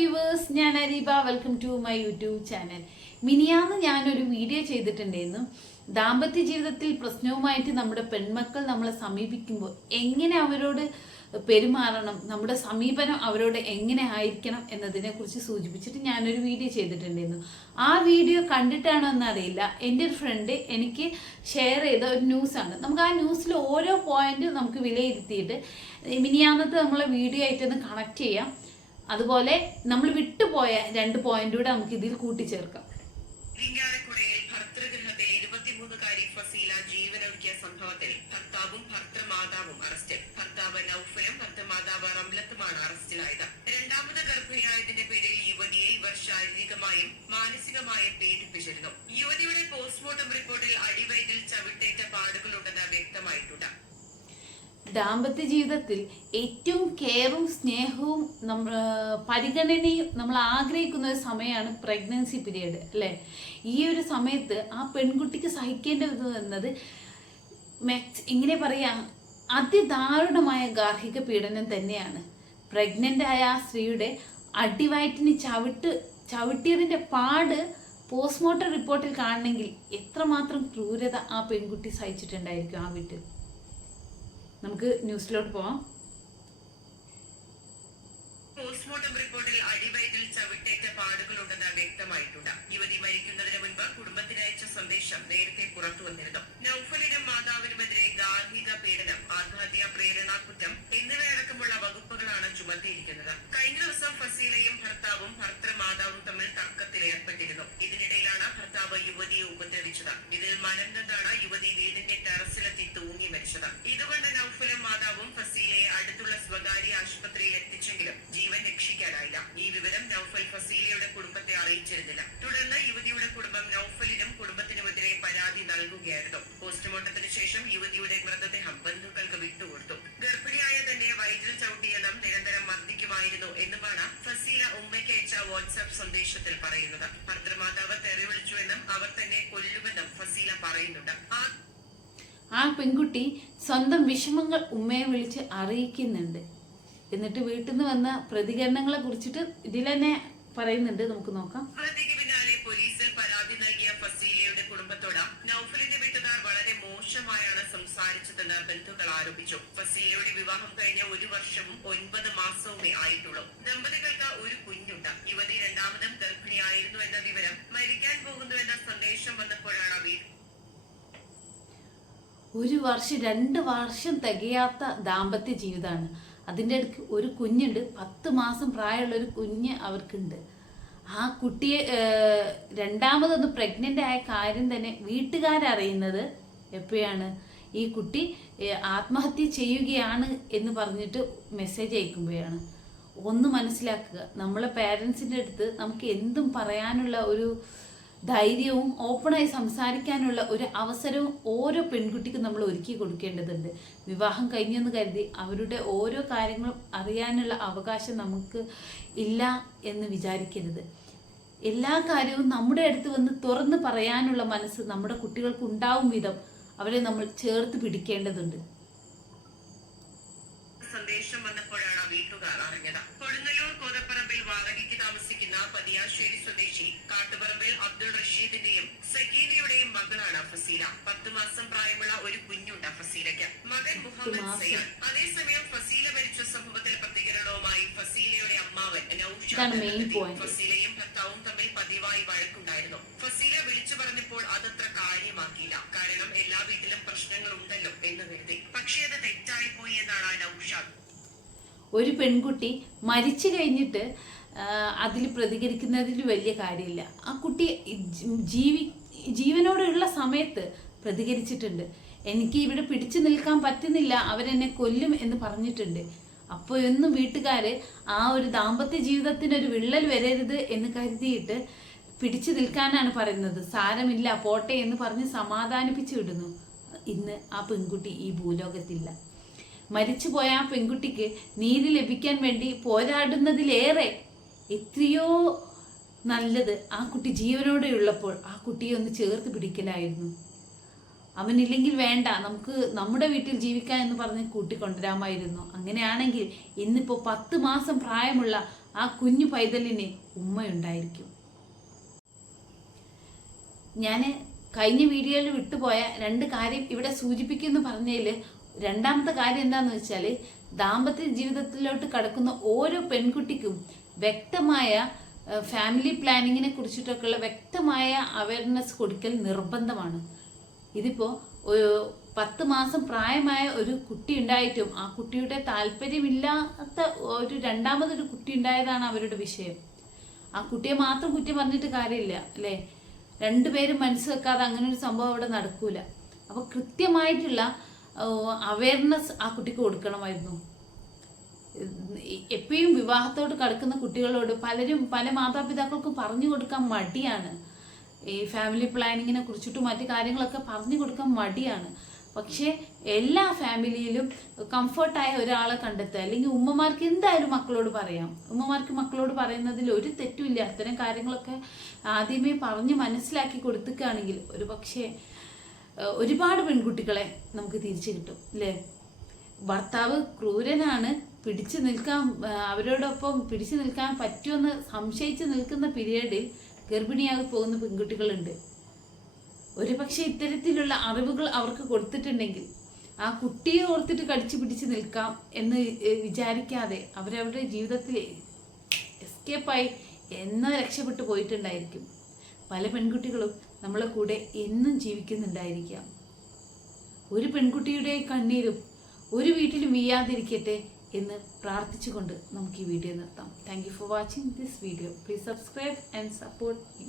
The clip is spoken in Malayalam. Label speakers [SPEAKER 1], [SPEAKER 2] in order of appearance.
[SPEAKER 1] വ്യൂവേഴ്സ് ഞാൻ Areeba. Welcome to my YouTube channel മിനിയാന്ന് ഞാനൊരു വീഡിയോ ചെയ്തിട്ടുണ്ടായിരുന്നു. ദാമ്പത്യ ജീവിതത്തിൽ പ്രശ്നവുമായിട്ട് നമ്മുടെ പെൺമക്കൾ നമ്മളെ സമീപിക്കുമ്പോൾ എങ്ങനെ അവരോട് പെരുമാറണം നമ്മുടെ സമീപനം അവരോട് എങ്ങനെ ആയിരിക്കണം എന്നതിനെ കുറിച്ച് സൂചിപ്പിച്ചിട്ട് ഞാനൊരു വീഡിയോ ചെയ്തിട്ടുണ്ടായിരുന്നു. ആ വീഡിയോ കണ്ടിട്ടാണോ എന്നറിയില്ല. എന്റെ ഒരു ഫ്രണ്ട് എനിക്ക് ഷെയർ ചെയ്ത ഒരു ന്യൂസാണ് നമുക്ക് ആ ന്യൂസിൽ ഓരോ പോയിന്റും നമുക്ക് വിലയിരുത്തിയിട്ട് മിനിയാന്നത്തെ നമ്മളെ വീഡിയോ ആയിട്ടൊന്ന് കണക്ട് ചെയ്യാം. അതുപോലെ നമ്മൾ വിട്ടുപോയ രണ്ട് പോയിന്റ് കൂടെ നമുക്ക് ഇതിൽ കൂട്ടിച്ചേർക്കാം.
[SPEAKER 2] ജീവനൊടുക്കിയ അറസ്റ്റിൽ. പേരിൽ യുവതിയെ മാനസികമായും യുവതിയുടെ പോസ്റ്റ്മോർട്ടം റിപ്പോർട്ടിൽ അടിവയറ്റിൽ ചവിട്ടേറ്റ പാടുകളുണ്ടെന്ന് വ്യക്തമായിട്ടുണ്ട്.
[SPEAKER 1] ദാമ്പത്യ ജീവിതത്തിൽ ഏറ്റവും കെയറും സ്നേഹവും നമ്മൾ പരിഗണനയും നമ്മൾ ആഗ്രഹിക്കുന്ന ഒരു സമയമാണ് പ്രഗ്നൻസി പീരീഡ് അല്ലേ? ഈ ഒരു സമയത്ത് ആ പെൺകുട്ടിക്ക് സഹിക്കേണ്ടത് എന്നത് മാക്സ് എങ്ങനെ പറയാ അതിദാരുണമായ ഗാർഹിക പീഡനം തന്നെയാണ്. പ്രഗ്നന്റ് ആയ ആ സ്ത്രീയുടെ അടിവയറ്റിന് ചവിട്ട് ചവിട്ടിയതിന്റെ പാട് പോസ്റ്റ്മോർട്ടം റിപ്പോർട്ടിൽ കാണണമെങ്കിൽ എത്രമാത്രം ക്രൂരത ആ പെൺകുട്ടി സഹിച്ചിട്ടുണ്ടായിരിക്കും ആ വീട്ടിൽ. നമുക്ക് ന്യൂസിലോട്ട് പോവാം.
[SPEAKER 2] പോസ്റ്റ്മോർട്ടം റിപ്പോർട്ടിൽ അടിവയറ്റിൽ ചവിട്ടേറ്റ പാടുകളുണ്ടെന്ന് വ്യക്തമായിട്ടുണ്ട്. യുവതി മരിക്കുന്നതിന് മുൻപ് കുടുംബത്തിന് അയച്ച സന്ദേശം നേരത്തെ പുറത്തു വന്നിരുന്നു. നൌഫലിനും മാതാവിനുമെതിരെ ഗാർഹിക പീഡനം ആത്മഹത്യാ പ്രേരണാ കുറ്റം എന്നിവയടക്കമുള്ള വകുപ്പുകളാണ് ചുമത്തിയിരിക്കുന്നത്. കഴിഞ്ഞ ദിവസം ഫസീലയും ഭർത്താവും ഭർത്തൃമാതാവും തമ്മിൽ തർക്കത്തിൽ ഏർപ്പെട്ടിരുന്നു ഇതിനിടയിലാണ് ഭർത്താവ് യുവതിയെ ഉപദ്രവിച്ചത്. ഇതിൽ മനം പോസ്റ്റ്മോർട്ടത്തിന് ശേഷം യുവതിയുടെ മൃതദേഹം ബന്ധുക്കൾക്ക് വിട്ടുകൊടുത്തു. ഗർഭിണിയായ തന്നെ വയറ്റിൽ ചവിട്ടിയതും നിരന്തരം മർദ്ദിക്കുമായിരുന്നു എന്നുമാണ് ഫസീല ഉമ്മയ്ക്ക് അയച്ച വാട്സാപ്പ് സന്ദേശത്തിൽ പറയുന്നത്. ഭർത്തൃമാതാവ് തെറി വിളിച്ചുവെന്നും അവർ തന്നെ കൊല്ലുമെന്നും ഫസീല പറയുന്നുണ്ട്. ആ
[SPEAKER 1] ആ പെൺകുട്ടി സ്വന്തം വിഷമങ്ങൾ ഉമ്മയെ വിളിച്ച് അറിയിക്കുന്നുണ്ട്. എന്നിട്ട് വീട്ടിൽ നിന്ന് വന്ന പ്രതികരണങ്ങളെ കുറിച്ചിട്ട് ഇതിൽ തന്നെ പറയുന്നുണ്ട്. നമുക്ക് നോക്കാം.
[SPEAKER 2] വളരെ മോശമായാണ് സംസാരിച്ചതെന്ന് ബന്ധുക്കൾ ആരോപിച്ചു. ഫസീലയുടെ വിവാഹം കഴിഞ്ഞ ഒരു വർഷവും ഒൻപത് മാസവുമേ ആയിട്ടുള്ളൂ. ദമ്പതികൾക്ക് ഒരു കുഞ്ഞുണ്ട്. യുവതി രണ്ടാമതും ഗർഭിണിയായിരുന്നു എന്ന വിവരം മരിക്കാൻ പോകുന്നുവെന്ന സന്ദേശം വന്നപ്പോഴാണ് അവർ
[SPEAKER 1] ഒരു വർഷം രണ്ട് വർഷം തികയാത്ത ദാമ്പത്യ ജീവിതമാണ്. അതിന്റെ അടുക്ക് ഒരു കുഞ്ഞുണ്ട്. പത്ത് മാസം പ്രായമുള്ള ഒരു കുഞ്ഞ് അവർക്കുണ്ട്. ആ കുട്ടിയെ രണ്ടാമതൊന്ന് പ്രഗ്നന്റ് ആയ കാര്യം തന്നെ വീട്ടുകാരറിയുന്നത് എപ്പോഴാണ് ഈ കുട്ടി ആത്മഹത്യ ചെയ്യുകയാണ് എന്ന് പറഞ്ഞിട്ട് മെസ്സേജ് അയക്കുമ്പോഴാണ്. ഒന്ന് മനസ്സിലാക്കുക നമ്മളെ പേരൻസിന്റെ അടുത്ത് നമുക്ക് എന്തും പറയാനുള്ള ഒരു ധൈര്യവും ഓപ്പണായി സംസാരിക്കാനുള്ള ഒരു അവസരവും ഓരോ പെൺകുട്ടിക്കും നമ്മൾ ഒരുക്കി കൊടുക്കേണ്ടതുണ്ട്. വിവാഹം കഴിഞ്ഞെന്ന് കരുതി അവരുടെ ഓരോ കാര്യങ്ങളും അറിയാനുള്ള അവകാശം നമുക്ക് ഇല്ല എന്ന് വിചാരിക്കരുത്. എല്ലാ കാര്യവും നമ്മുടെ അടുത്ത് വന്ന് തുറന്ന് പറയാനുള്ള മനസ്സ് നമ്മുടെ കുട്ടികൾക്ക് ഉണ്ടാവും വിധം അവരെ നമ്മൾ ചേർത്ത് പിടിക്കേണ്ടതുണ്ട്.
[SPEAKER 2] സന്ദേശം വന്നപ്പോഴാണ് വീട്ടുകാർ അറിഞ്ഞത്. കൊടുങ്ങല്ലൂർ കോതപ്പറമ്പിൽ വാടകയ്ക്ക് താമസിക്കുന്ന പതിയാശ്ശേരി സ്വദേശി കാട്ടുപറമ്പിൽ അബ്ദുൾ റഷീദിന്റെയും മകളാണ് ഫസീല പത്ത് മാസം പ്രായമുള്ള ഒരു കുഞ്ഞുണ്ട് ഫസീലയ്ക്ക്. മകൻ മുഹമ്മദ്. സയാൻ അതേസമയം ഫസീല മരിച്ച സംഭവത്തിൽ പ്രതികരണവുമായി ഫസീലയുടെ അമ്മാവൻ. ഫസീലയും ഭർത്താവും തമ്മിൽ പതിവായി വഴക്കുണ്ടായിരുന്നു. ഫസീല വിളിച്ചു പറഞ്ഞപ്പോൾ അതത്ര കാര്യമാക്കിയില്ല. കാരണം എല്ലാ വീട്ടിലും പ്രശ്നങ്ങൾ ഉണ്ടല്ലോ എന്ന് കരുതി. പക്ഷേ അത് തെറ്റായിപ്പോയി എന്നാണ് നൌഷാദ്.
[SPEAKER 1] ഒരു പെൺകുട്ടി മരിച്ചു കഴിഞ്ഞിട്ട് അതിൽ പ്രതികരിക്കുന്നതിൽ വലിയ കാര്യമില്ല. ആ കുട്ടി ജീവി ജീവനോടെയുള്ള സമയത്ത് പ്രതികരിച്ചിട്ടുണ്ട്. എനിക്ക് ഇവിടെ പിടിച്ചു നിൽക്കാൻ പറ്റുന്നില്ല അവരെന്നെ കൊല്ലും എന്ന് പറഞ്ഞിട്ടുണ്ട്. അപ്പോൾ എന്നും വീട്ടുകാർ ആ ഒരു ദാമ്പത്യ ജീവിതത്തിന് ഒരു വിള്ളൽ വരരുത് എന്ന് കരുതിയിട്ട് പിടിച്ചു നിൽക്കാനാണ് പറയുന്നത്. സാരമില്ല പോട്ടെ എന്ന് പറഞ്ഞ് സമാധാനിപ്പിച്ചു വിടുന്നു. ഇന്ന് ആ പെൺകുട്ടി ഈ ഭൂലോകത്തില്ല. മരിച്ചുപോയ ആ പെൺകുട്ടിക്ക് നീതി ലഭിക്കാൻ വേണ്ടി പോരാടുന്നതിലേറെ എത്രയോ നല്ലത് ആ കുട്ടി ജീവനോടെ ഉള്ളപ്പോൾ ആ കുട്ടിയെ ഒന്ന് ചേർത്ത് പിടിക്കലായിരുന്നു. അവനില്ലെങ്കിൽ വേണ്ട നമുക്ക് നമ്മുടെ വീട്ടിൽ ജീവിക്കാം എന്ന് പറഞ്ഞ് കൂട്ടിക്കൊണ്ടുവരാമായിരുന്നു അങ്ങനെയാണെങ്കിൽ ഇന്നിപ്പോൾ പത്ത് മാസം പ്രായമുള്ള ആ കുഞ്ഞു പൈതലിന് ഉമ്മയുണ്ടായിരിക്കും. ഞാൻ കഴിഞ്ഞ വീഡിയോയിൽ വിട്ടുപോയ രണ്ട് കാര്യം ഇവിടെ സൂചിപ്പിക്കുമെന്ന് പറഞ്ഞതിൽ രണ്ടാമത്തെ കാര്യം എന്താണെന്ന് വെച്ചാൽ ദാമ്പത്യ ജീവിതത്തിലോട്ട് കടക്കുന്ന ഓരോ പെൺകുട്ടിക്കും വ്യക്തമായ ഫാമിലി പ്ലാനിങ്ങിനെ കുറിച്ചിട്ടൊക്കെയുള്ള വ്യക്തമായ അവയർനെസ് കൊടുക്കൽ നിർബന്ധമാണ്. ഇതിപ്പോൾ പത്ത് മാസം പ്രായമായ ഒരു കുട്ടി ഉണ്ടായിട്ടും ആ കുട്ടിയുടെ താല്പര്യമില്ലാത്ത ഒരു രണ്ടാമതൊരു കുട്ടി ഉണ്ടായതാണ് അവരുടെ വിഷയം. ആ കുട്ടിയെ മാത്രം കുറ്റം പറഞ്ഞിട്ട് കാര്യമില്ല അല്ലേ? രണ്ടുപേരും മനസ്സ് വെക്കാതെ അങ്ങനെ ഒരു സംഭവം അവിടെ നടക്കൂല. അപ്പോൾ കൃത്യമായിട്ടുള്ള അവയർനെസ് ആ കുട്ടിക്ക് കൊടുക്കണമായിരുന്നു. എപ്പോഴും വിവാഹത്തോട് കടക്കുന്ന കുട്ടികളോട് പലരും പല മാതാപിതാക്കൾക്കും പറഞ്ഞു കൊടുക്കാൻ മടിയാണ്. ഈ ഫാമിലി പ്ലാനിങ്ങിനെ കുറിച്ചിട്ടും മറ്റു കാര്യങ്ങളൊക്കെ പറഞ്ഞു കൊടുക്കാൻ മടിയാണ്. പക്ഷേ എല്ലാ ഫാമിലിയിലും കംഫർട്ടായ ഒരാളെ കണ്ടെത്തുക അല്ലെങ്കിൽ ഉമ്മമാർക്ക് എന്തായാലും മക്കളോട് പറയാം. ഉമ്മമാർക്ക് മക്കളോട് പറയുന്നതിൽ ഒരു തെറ്റുമില്ല അത്തരം കാര്യങ്ങളൊക്കെ ആദ്യമേ പറഞ്ഞ് മനസ്സിലാക്കി കൊടുത്തുകയാണെങ്കിൽ ഒരു പക്ഷേ ഒരുപാട് പെൺകുട്ടികളെ നമുക്ക് തിരിച്ചു കിട്ടും അല്ലേ? ഭർത്താവ് ക്രൂരനാണ് പിടിച്ചു നിൽക്കാൻ അവരോടൊപ്പം പിടിച്ചു നിൽക്കാൻ പറ്റുമെന്ന് സംശയിച്ച് നിൽക്കുന്ന പീരീഡിൽ ഗർഭിണിയായി പോകുന്ന പെൺകുട്ടികളുണ്ട്. ഒരുപക്ഷെ ഇത്തരത്തിലുള്ള അറിവുകൾ അവർക്ക് കൊടുത്തിട്ടുണ്ടെങ്കിൽ ആ കുട്ടിയെ ഓർത്തിട്ട് കടിച്ചു പിടിച്ച് നിൽക്കാം എന്ന് വിചാരിക്കാതെ അവരവരുടെ ജീവിതത്തിൽ എസ്കേപ്പായി എന്നോ രക്ഷപ്പെട്ടു പോയിട്ടുണ്ടായിരിക്കും. പല പെൺകുട്ടികളും നമ്മളെ കൂടെ എന്നും ജീവിക്കുന്നുണ്ടായിരിക്കാം. ഒരു പെൺകുട്ടിയുടെ കണ്ണീരും ഒരു വീട്ടിലും വീയാതിരിക്കട്ടെ എന്ന് പ്രാർത്ഥിച്ചുകൊണ്ട് നമുക്ക് ഈ വീഡിയോ നിർത്താം. Thank for watching this video please subscribe and support me